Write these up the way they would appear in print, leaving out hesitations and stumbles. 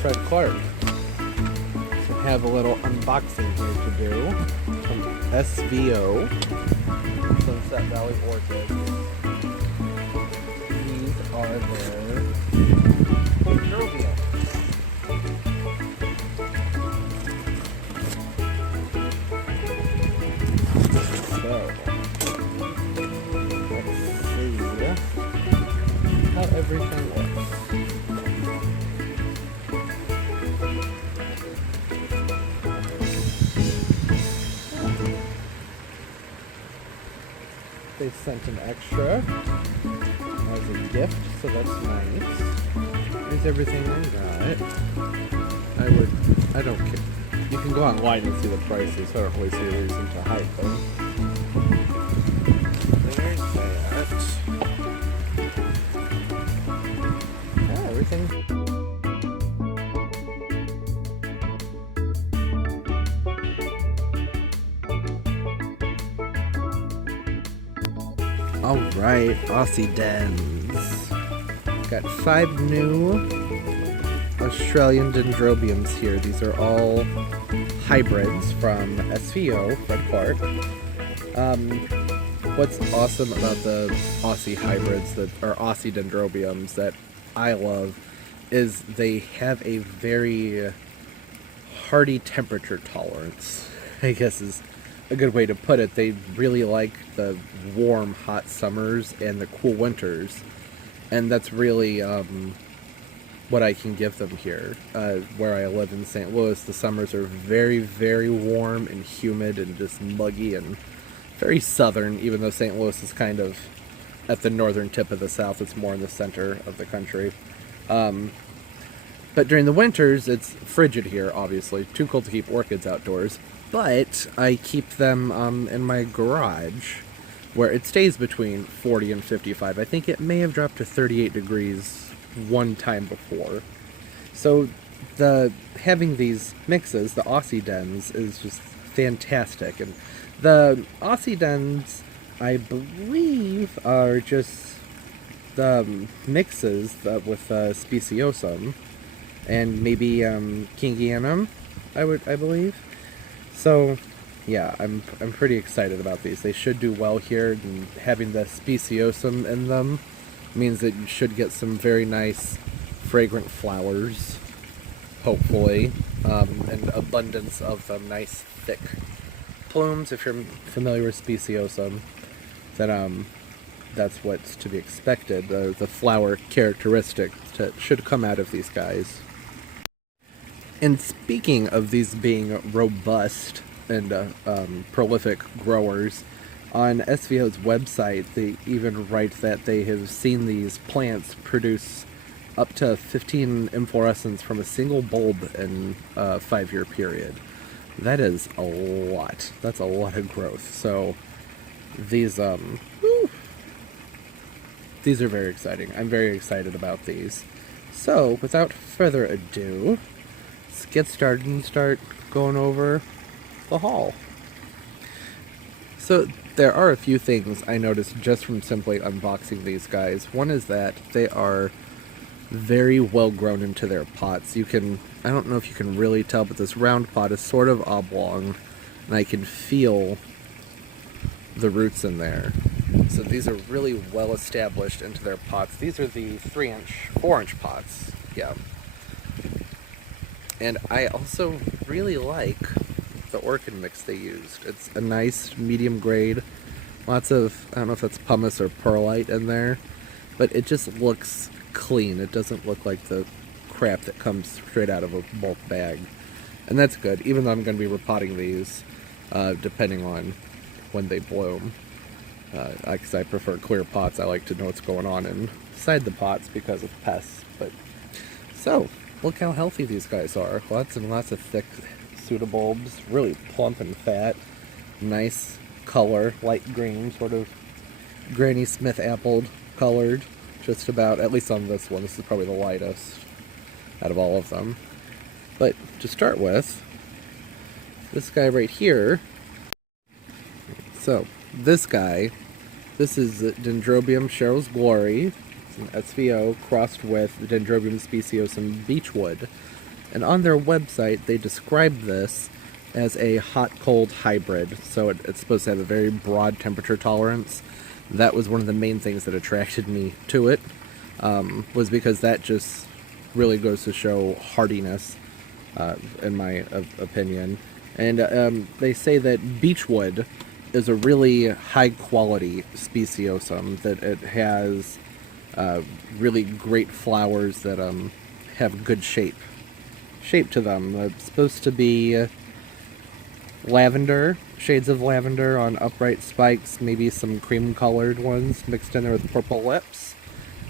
Fred Clark. So have a little unboxing here to do from S.V.O. Sunset Valley Orchid. These are their Dendrobium. So, let's see how everything looks. They sent an extra as a gift, so that's nice. Here's everything I got. I don't care. You can go online and see the prices, so I don't really see a reason to hide them. There's that. Yeah, everything. Alright, Aussie dens. Got 5 new Australian Dendrobiums here. These are all hybrids from S.V.O, Fred Clark. What's awesome about the Aussie hybrids that are Aussie Dendrobiums that I love is they have a very hardy temperature tolerance, I guess is a good way to put it. They really like the warm, hot summers and the cool winters, and that's really what I can give them here. Where I live in St. Louis, the summers are very, very warm and humid and just muggy and very southern, even though St. Louis is kind of at the northern tip of the South. It's more in the center of the country. But during the winters, it's frigid here, obviously. Too cold to keep orchids outdoors. But I keep them in my garage, where it stays between 40 and 55. I think it may have dropped to 38 degrees one time before. So having these mixes, the Aussie dens, is just fantastic. And the Aussie dens, I believe, are just the mixes with speciosum and maybe kingianum, I believe. So, yeah, I'm pretty excited about these. They should do well here, and having the speciosum in them means that you should get some very nice, fragrant flowers, hopefully, and abundance of them, nice, thick plumes. If you're familiar with speciosum, then that's what's to be expected. The flower characteristics should come out of these guys. And speaking of these being robust and prolific growers, on S.V.O's website they even write that they have seen these plants produce up to 15 inflorescence from a single bulb in a 5-year period. That is a lot. That's a lot of growth. So these are very exciting. I'm very excited about these. So without further ado, let's get started and start going over the haul. So there are a few things I noticed just from simply unboxing these guys. One is that they are very well grown into their pots. I don't know if you can really tell, but this round pot is sort of oblong, and I can feel the roots in there. So these are really well established into their pots. These are the 4-inch pots. Yeah. And I also really like the orchid mix they used. It's a nice medium grade. Lots of, I don't know if that's pumice or perlite in there, but it just looks clean. It doesn't look like the crap that comes straight out of a bulk bag. And that's good, even though I'm going to be repotting these depending on when they bloom. Because I prefer clear pots. I like to know what's going on inside the pots because of pests. So, look how healthy these guys are. Lots and lots of thick pseudobulbs, really plump and fat. Nice color, light green, sort of Granny Smith appled colored, just about, at least on this one. This is probably the lightest out of all of them. But to start with, this guy right here. So, this guy, this is Dendrobium Cheryl's Glory. It's an S.V.O crossed with the Dendrobium speciosum beechwood. And on their website, they describe this as a hot-cold hybrid. So it's supposed to have a very broad temperature tolerance. That was one of the main things that attracted me to it, was because that just really goes to show hardiness, in my opinion. And they say that beechwood is a really high-quality speciosum, that it has really great flowers that have good shape to them. It's supposed to be lavender, shades of lavender on upright spikes, maybe some cream-colored ones mixed in there with purple lips.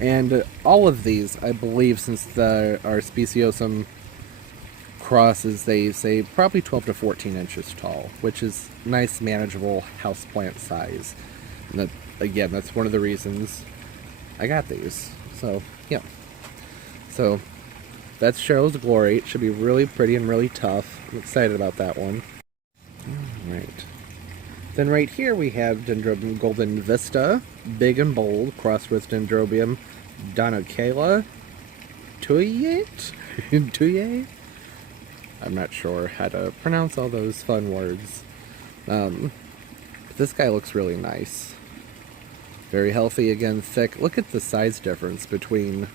And all of these, I believe, since our speciosum crosses, they say probably 12 to 14 inches tall, which is nice, manageable houseplant size. And that, again, that's one of the reasons I got these. So, yeah. So, that's Cheryl's Glory. It should be really pretty and really tough. I'm excited about that one. Alright. Then right here we have Dendrobium Golden Vista, big and bold, crossed with Dendrobium Donocala Tuyet? Tuyet? I'm not sure how to pronounce all those fun words. This guy looks really nice. Very healthy, again, thick. Look at the size difference between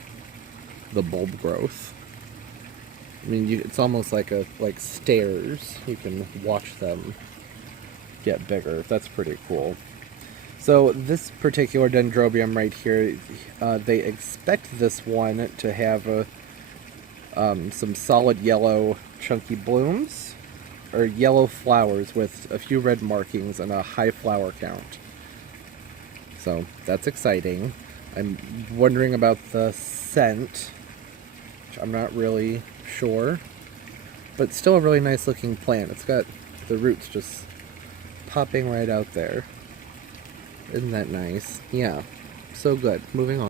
the bulb growth. I mean, it's almost like stairs. You can watch them get bigger. That's pretty cool. So this particular Dendrobium right here, they expect this one to have some solid yellow chunky blooms, or yellow flowers with a few red markings and a high flower count. So that's exciting. I'm wondering about the scent, which I'm not really sure, but still a really nice looking plant. It's got the roots just popping right out there. Isn't that nice? Yeah, so good. Moving on.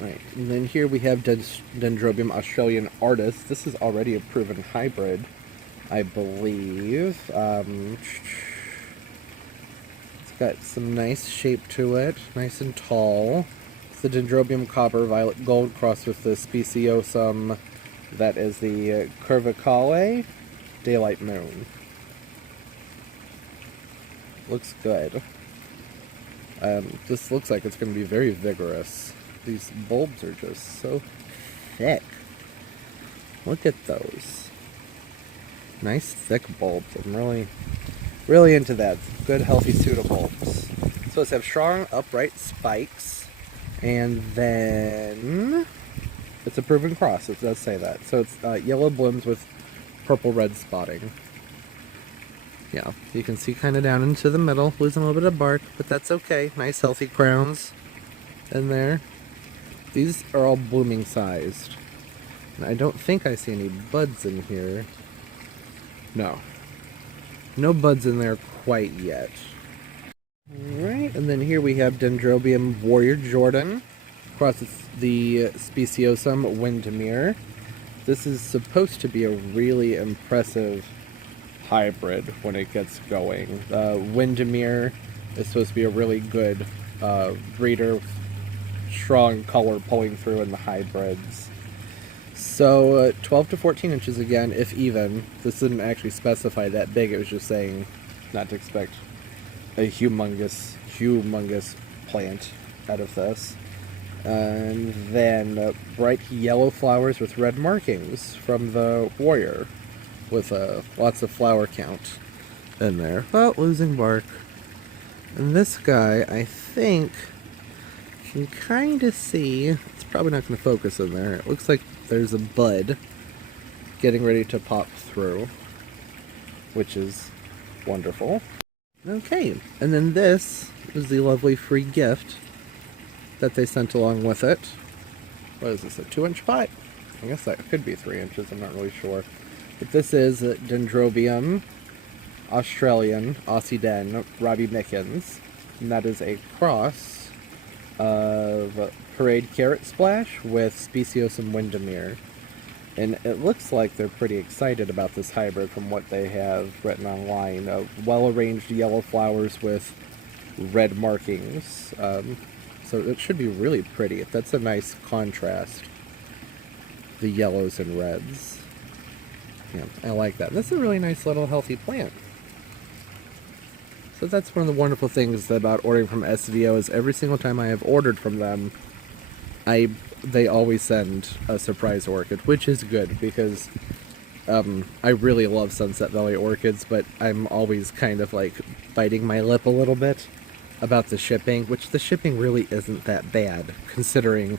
Right, and then here we have Dendrobium Australian Artist. This is already a proven hybrid, I believe. It's got some nice shape to it, nice and tall. It's the Dendrobium Copper Violet Gold crossed with the speciosum that is the Curvicale Daylight Moon. Looks good. This looks like it's going to be very vigorous. These bulbs are just so thick. Look at those. Nice thick bulbs. I'm really into that. Good healthy pseudobulbs. So let's have strong upright spikes, and then it's a proven cross. It does say that. So it's yellow blooms with purple red spotting. Yeah, you can see kind of down into the middle, losing a little bit of bark, but that's okay. Nice healthy crowns in there. These are all blooming sized. And I don't think I see any buds in here. No. No buds in there quite yet. Alright, and then here we have Dendrobium Warrior Jordan. Across the speciosum Windermere. This is supposed to be a really impressive hybrid when it gets going. Windermere is supposed to be a really good breeder, strong color pulling through in the hybrids. So 12 to 14 inches again, if even. This didn't actually specify that big, it was just saying not to expect a humongous plant out of this. And then bright yellow flowers with red markings from the Warrior, with lots of flower count in there. Well, losing bark. And this guy, I think, you can kind of see, it's probably not going to focus in there. It looks like there's a bud getting ready to pop through, which is wonderful. Okay, and then this is the lovely free gift that they sent along with it. What is this, a 2-inch pot? I guess that could be 3 inches, I'm not really sure. But this is Dendrobium Australian Aussie Den Robbie Mickens, and that is a cross of Parade Carrot Splash with Speciosum Windermere. And it looks like they're pretty excited about this hybrid from what they have written online. Well-arranged yellow flowers with red markings. So it should be really pretty. That's a nice contrast. The yellows and reds. Yeah, I like that. That's a really nice little healthy plant. So that's one of the wonderful things about ordering from S.V.O. is every single time I have ordered from them, they always send a surprise orchid, which is good because I really love Sunset Valley orchids, but I'm always kind of like biting my lip a little bit about the shipping, which the shipping really isn't that bad considering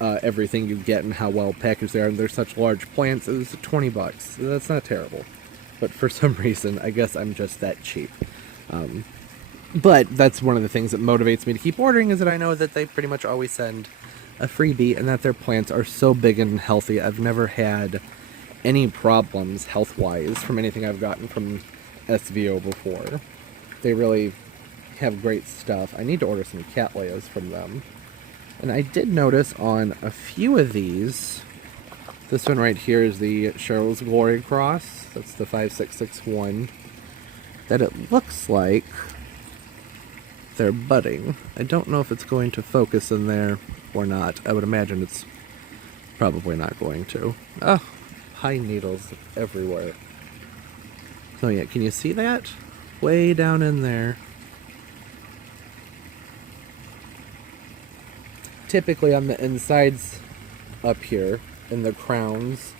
everything you get and how well packaged they are. And they're such large plants. It's $20. That's not terrible, but for some reason, I guess I'm just that cheap. But that's one of the things that motivates me to keep ordering is that I know that they pretty much always send a freebie and that their plants are so big and healthy. I've never had any problems health-wise from anything I've gotten from S.V.O. before. They really have great stuff. I need to order some cattleyas from them. And I did notice on a few of these, this one right here is the Cheryls Glory Cross. That's the 5661. That it looks like they're budding. I don't know if it's going to focus in there or not. I would imagine it's probably not going to. Oh, pine needles everywhere. So yeah, can you see that? Way down in there. Typically on the insides up here, in the crowns,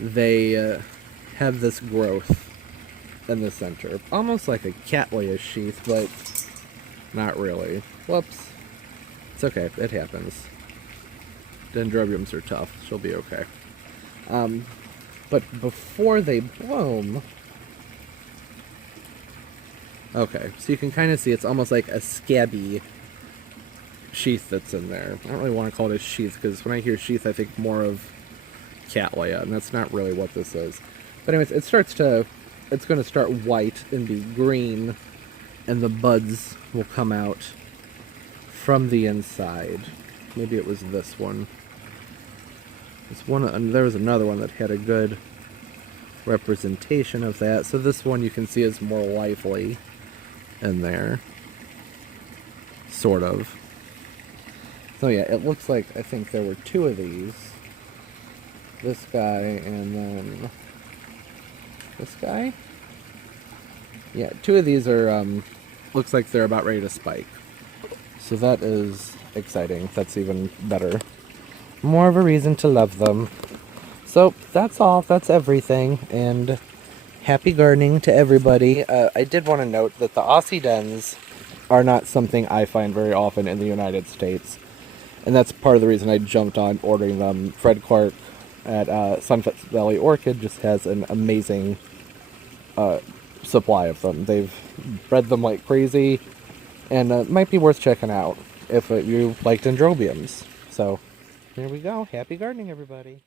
they have this growth in the center. Almost like a cattleya sheath, but not really. Whoops. It's okay, it happens. Dendrobiums are tough, she'll be okay. But before they bloom... Okay, so you can kind of see it's almost like a scabby sheath that's in there. I don't really want to call it a sheath, because when I hear sheath I think more of cattleya, and that's not really what this is. But anyways, it's going to start white and be green, and the buds will come out from the inside. Maybe it was this one. There was another one that had a good representation of that. So this one you can see is more lively in there. Sort of. So yeah, it looks like, I think there were two of these. This guy and then this guy? Yeah, two of these are, looks like they're about ready to spike. So that is exciting. That's even better. More of a reason to love them. So that's all. That's everything. And happy gardening to everybody. I did want to note that the Aussie dens are not something I find very often in the United States. And that's part of the reason I jumped on ordering them. Fred Clark at Sunset Valley Orchid just has an amazing supply of them. They've bred them like crazy, and might be worth checking out if you like dendrobiums. So, here we go. Happy gardening, everybody.